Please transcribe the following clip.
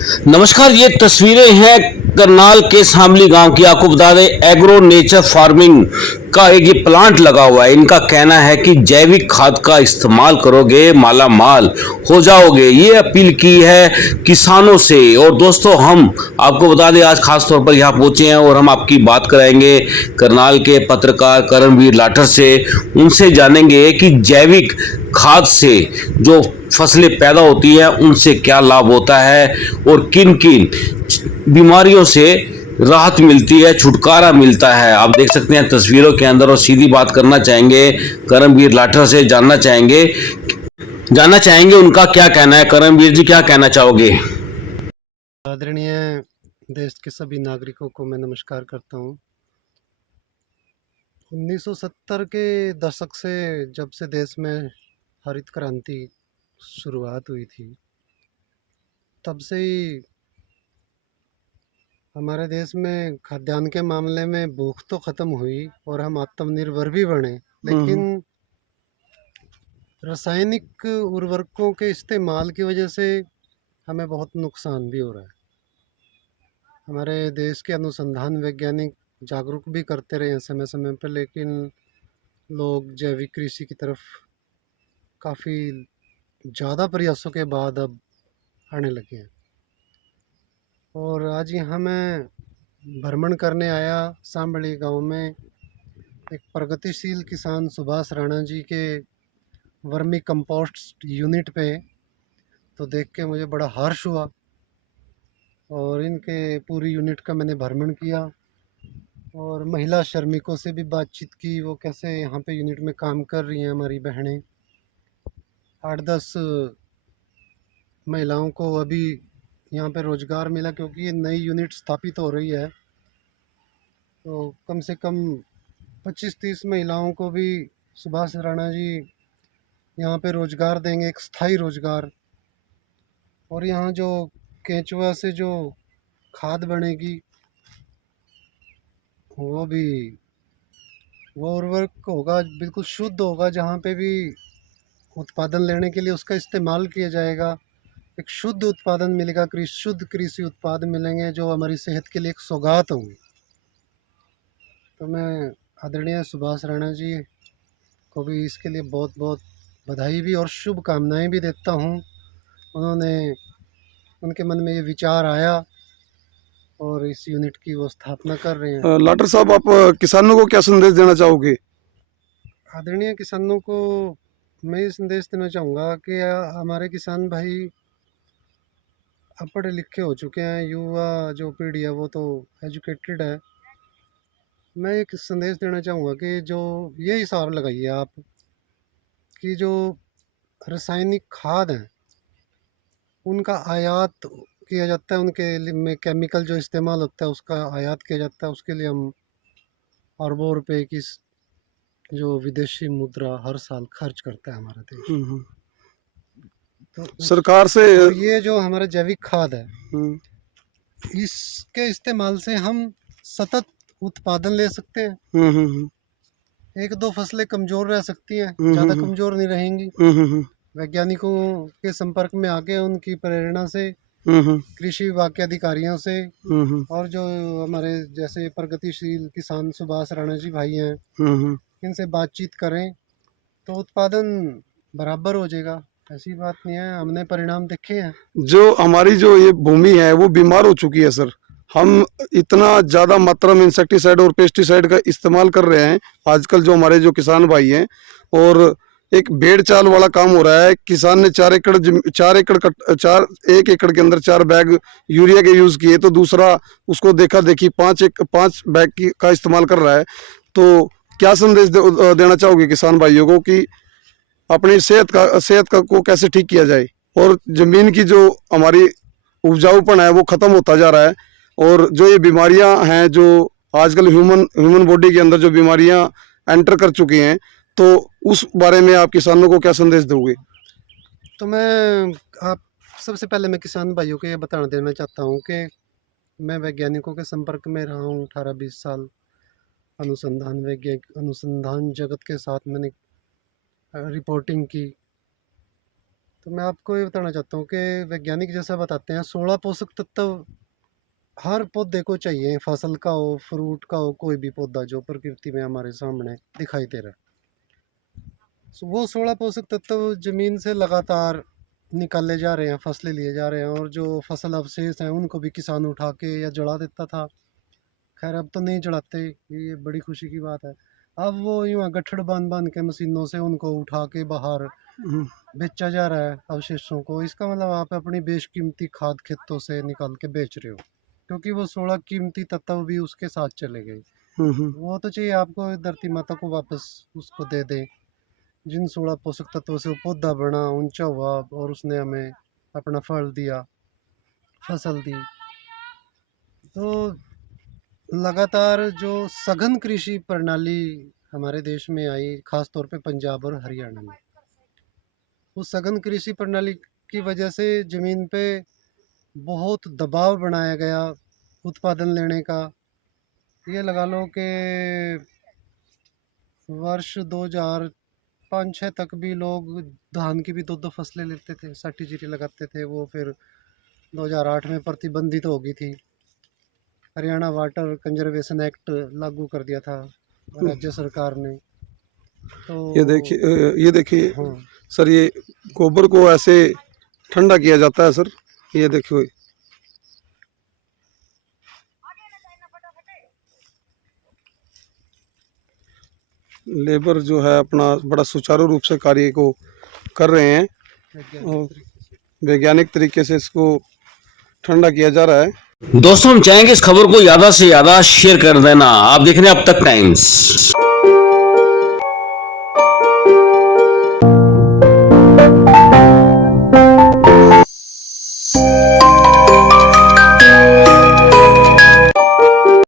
नमस्कार। ये तस्वीरें हैं करनाल के शामली गांव की। आपको बता दें एग्रो नेचर फार्मिंग का एक ये प्लांट लगा हुआ है। इनका कहना है कि जैविक खाद का इस्तेमाल करोगे माला माल हो जाओगे। ये अपील की है किसानों से। और दोस्तों हम आपको बता दें आज खास तौर पर यहाँ पहुंचे हैं और हम आपकी बात कराएंगे करनाल के पत्रकार करणवीर लाठर से। उनसे जानेंगे कि जैविक खाद से जो फसलें पैदा होती हैं उनसे क्या लाभ होता है और किन किन बीमारियों से राहत मिलती है, छुटकारा मिलता है। आप देख सकते हैं तस्वीरों के अंदर। और सीधी बात करना चाहेंगे करमवीर लाठर से, जानना चाहेंगे उनका क्या कहना है। करमवीर जी, क्या कहना चाहोगे? आदरणीय देश के सभी नागरिकों को मैं नमस्कार करता हूँ। 1970 के दशक से जब से देश में हरित क्रांति शुरुआत हुई थी, तब से ही हमारे देश में खाद्यान्न के मामले में भूख तो ख़त्म हुई और हम आत्मनिर्भर भी बने। लेकिन रासायनिक उर्वरकों के इस्तेमाल की वजह से हमें बहुत नुकसान भी हो रहा है। हमारे देश के अनुसंधान वैज्ञानिक जागरूक भी करते रहे हैं समय समय पर, लेकिन लोग जैविक कृषि की तरफ काफ़ी ज़्यादा प्रयासों के बाद अब आने लगे हैं। और आज यहाँ मैं भ्रमण करने आया सांबड़ी गांव में एक प्रगतिशील किसान सुभाष राणा जी के वर्मी कंपोस्ट यूनिट पे। तो देख के मुझे बड़ा हर्ष हुआ और इनके पूरी यूनिट का मैंने भ्रमण किया और महिला श्रमिकों से भी बातचीत की। वो कैसे यहाँ पे यूनिट में काम कर रही हैं हमारी बहनें। 8-10 महिलाओं को अभी यहाँ पे रोज़गार मिला क्योंकि ये नई यूनिट स्थापित हो रही है। तो कम से कम 25-30 महिलाओं को भी सुभाष राणा जी यहाँ पे रोज़गार देंगे, एक स्थायी रोज़गार। और यहाँ जो केंचुआ से जो खाद बनेगी वो भी वो उर्वरक होगा, बिल्कुल शुद्ध होगा। जहाँ पे भी उत्पादन लेने के लिए उसका इस्तेमाल किया जाएगा, एक शुद्ध उत्पादन मिलेगा, शुद्ध कृषि उत्पाद मिलेंगे जो हमारी सेहत के लिए एक सौगात होंगे। तो मैं आदरणीय सुभाष राणा जी को भी इसके लिए बहुत बहुत बधाई भी और शुभकामनाएं भी देता हूँ। उन्होंने उनके मन में ये विचार आया और इस यूनिट की वो स्थापना कर रहे हैं। लाटर साहब, आप किसानों को क्या संदेश देना चाहोगे? आदरणीय किसानों को मैं ये संदेश देना चाहूँगा कि हमारे किसान भाई अब पढ़े लिखे हो चुके हैं। युवा जो पीढ़ी है वो तो एजुकेटेड है। मैं एक संदेश देना चाहूँगा कि जो ये हिसाब लगाइए आप कि जो रासायनिक खाद हैं उनका आयात किया जाता है, में केमिकल जो इस्तेमाल होता है उसका आयात किया जाता है। उसके लिए हम अरबों रुपए की जो विदेशी मुद्रा हर साल खर्च करता है हमारा देश। तो सरकार से और ये जो हमारा जैविक खाद है इसके इस्तेमाल से हम सतत उत्पादन ले सकते हैं। एक दो फसलें कमज़ोर रह सकती हैं, ज़्यादा कमज़ोर नहीं रहेंगी। वैज्ञानिकों के संपर्क में आके उनकी प्रेरणा से, कृषि विभाग के अधिकारियों से और जो हमारे जैसे प्रगतिशील किसान सुभाष राणा जी भाई हैं इनसे बातचीत करें तो उत्पादन बराबर हो जाएगा। ऐसी बात नहीं है, हमने परिणाम देखे हैं। जो हमारी जो ये भूमि है वो बीमार हो चुकी है सर। हम इतना ज़्यादा मात्रा में इंसेक्टिसाइड और पेस्टिसाइड का इस्तेमाल कर रहे हैं आजकल जो हमारे जो किसान भाई हैं। और एक भेड़ चाल वाला काम हो रहा है। किसान ने 1 एकड़ के अंदर 4 बैग यूरिया के यूज़ किए, तो दूसरा उसको देखा देखी 5 बैग का इस्तेमाल कर रहा है। तो क्या संदेश देना चाहोगे किसान भाइयों को कि अपनी सेहत का को कैसे ठीक किया जाए और जमीन की जो हमारी उपजाऊपन है वो खत्म होता जा रहा है। और जो ये बीमारियां हैं जो आजकल ह्यूमन बॉडी के अंदर जो बीमारियां एंटर कर चुकी हैं, तो उस बारे में आप किसानों को क्या संदेश दोगे? तो मैं आप सबसे पहले मैं किसान भाइयों को ये बताना देना चाहता हूँ कि मैं वैज्ञानिकों के संपर्क में रहा हूँ 18-20 साल। अनुसंधान जगत के साथ मैंने रिपोर्टिंग की तो मैं आपको ये बताना चाहता हूँ कि वैज्ञानिक जैसा बताते हैं 16 पोषक तत्व हर पौधे को चाहिए, फसल का हो, फ्रूट का हो, कोई भी पौधा जो प्रकृति में हमारे सामने दिखाई दे रहा है। वो 16 पोषक तत्व जमीन से लगातार निकाले जा रहे हैं, फसलें लिए जा रहे हैं, और जो फसल अवशेष हैं उनको भी किसान उठा के या जला देता था। खैर अब तो नहीं जलाते, ये बड़ी खुशी की बात है। अब वो यूँ गट्ठड़ बांध बांध के मशीनों से उनको उठा के बाहर बेचा जा रहा है अवशेषों को। इसका मतलब आप अपनी बेशकीमती खाद खेतों से निकाल के बेच रहे हो, क्योंकि वो 16 कीमती तत्व भी उसके साथ चले गए। वो तो चाहिए आपको धरती माता को वापस उसको दे दे, जिन 16 पोषक तत्वों से वो पौधा बना, ऊंचा हुआ और उसने हमें अपना फल दिया, फसल दी। तो लगातार जो सघन कृषि प्रणाली हमारे देश में आई, खास तौर पे पंजाब और हरियाणा में, उस सघन कृषि प्रणाली की वजह से ज़मीन पे बहुत दबाव बनाया गया उत्पादन लेने का। ये लगा लो कि वर्ष 2005-06 तक भी लोग धान की भी 2-2 फसलें लेते थे, साटी जीरी लगाते थे। वो फिर 2008 में प्रतिबंधित हो गई थी। हरियाणा वाटर कंजर्वेशन एक्ट लागू कर दिया था राज्य सरकार ने। तो ये देखिए हाँ, सर, ये गोबर को ऐसे ठंडा किया जाता है सर। ये देखिए, लेबर जो है अपना बड़ा सुचारू रूप से कार्य को कर रहे हैं और वैज्ञानिक तरीके से इसको ठंडा किया जा रहा है। दोस्तों हम चाहेंगे इस खबर को ज्यादा से ज्यादा शेयर कर देना। आप देख रहे हैं अब तक टाइम्स।